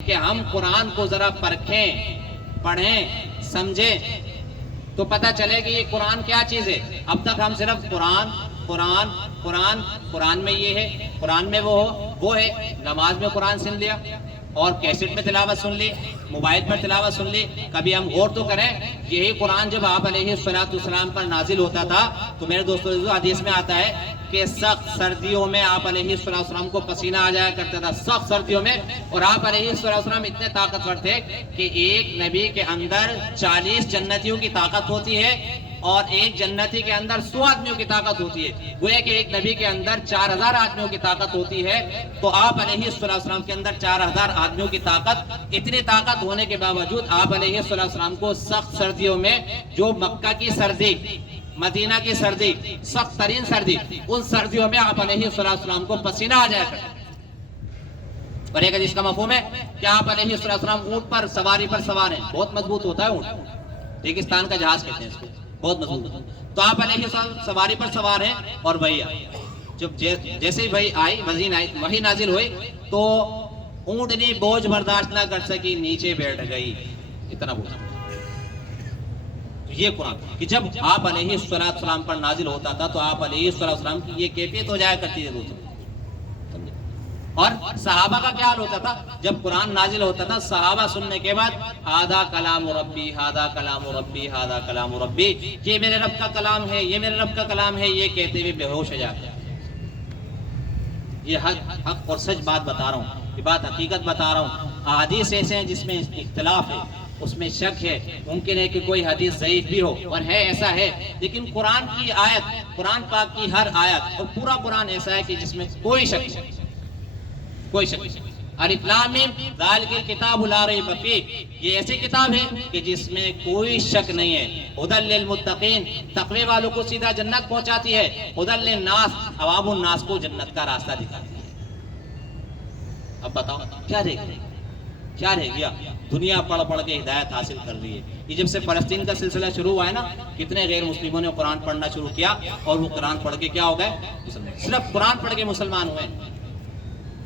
کہ ہم قرآن کو ذرا پرکھیں، پڑھیں، سمجھیں تو پتہ چلے کہ یہ قرآن کیا چیز ہے۔ اب تک ہم صرف قرآن قرآن قرآن، قرآن میں یہ ہے، قرآن میں وہ ہے، نماز میں قرآن سن لیا اور کیسٹ میں تلاوت سن لی، موبائل پر تلاوت سن لی۔ کبھی ہم غور تو کریں، یہی قرآن جب آپ علیہ السلام پر نازل ہوتا تھا تو میرے دوستوں حدیث میں آتا ہے کہ سخت سردیوں میں آپ علیہ السلام کو پسینہ آ جایا کرتا تھا، سخت سردیوں میں، اور آپ علیہ السلام اتنے طاقتور تھے کہ ایک نبی کے اندر 40 جنتیوں کی طاقت ہوتی ہے اور ایک جنتی کے اندر 100 آدمیوں کی طاقت ہوتی ہے۔ گویا کہ ایک نبی کے اندر 4000 آدمیوں کی طاقت ہوتی ہے، تو آپ علیہ السلام کے اندر 4000 آدمیوں کی طاقت، اتنی طاقت ہونے کے باوجود آپ علیہ السلام کو سخت سردیوں میں، جو مکہ کی سردی، مدینہ کی سردی، سخت ترین سردی، ان سردیوں میں آپ علیہ السلام کو پسینہ آ جایا کرتا۔ اور ایک حدیث کا مفہوم ہے کہ آپ علیہ السلام اونٹ پر سواری پر سوار ہیں، بہت مضبوط ہوتا ہے اونٹ، ریگستان کا جہاز کہتے ہیں اس کو، بہت مضبوط ہوتا ہے۔ تو آپ علیہ السلام سواری پر سوار ہیں اور وحی آئی، جب جیسے ہی وحی آئی، وحی نازل ہوئی تو اونٹنی بوجھ برداشت نہ کر سکی، نیچے بیٹھ گئی، اتنا بوجھ۔ یہ قرآن کہ جب آپ علیہ السلام پر نازل ہوتا تھا تو آپ علیہ السلام کی یہ کیفیت ہو جایا کرتی ہے دوستوں۔ اور صحابہ کا کیا حال ہوتا تھا جب قرآن نازل ہوتا تھا؟ صحابہ سننے کے بعد ہذا کلام ربی، ہذا کلام ربی، ہذا کلام ربی، یہ میرے رب کا کلام ہے، یہ میرے رب کا کلام ہے، یہ کہتے ہوئے بے ہوش ہو جاتے ہیں۔ یہ حق اور سچ بات بتا رہا ہوں، یہ بات حقیقت بتا رہا ہوں۔ احادیث ایسے ہیں جس میں اختلاف ہے، اس میں شک ہے، ممکن ہے کہ کوئی حدیث ضعیف بھی ہو، اور ہے ایسا ہے، لیکن قرآن کی آیت، قرآن پاک کی ہر آیت اور پورا قرآن ایسا ہے کہ جس میں کوئی شک نہیں، کوئی شک نہیں۔ الف لام میم ذالک الکتاب لا ریب فیہ، یہ ایسی کتاب ہے کہ جس میں کوئی شک نہیں ہے۔ ھدی للمتقین، تقوی والوں کو سیدھا جنت پہنچاتی ہے۔ ھدی للناس، عوام الناس کو جنت کا راستہ دکھاتی ہے۔ اب بتاؤ کیا رہ گیا؟ کیا رہ گیا؟ دنیا پڑھ پڑھ کے ہدایت حاصل کر رہی ہے۔ یہ جب سے فلسطین کا سلسلہ شروع ہوا ہے نا، کتنے غیر مسلموں نے قرآن پڑھنا شروع کیا اور وہ قرآن پڑھ کے کیا ہو گئے؟ صرف قرآن پڑھ کے مسلمان ہوئے۔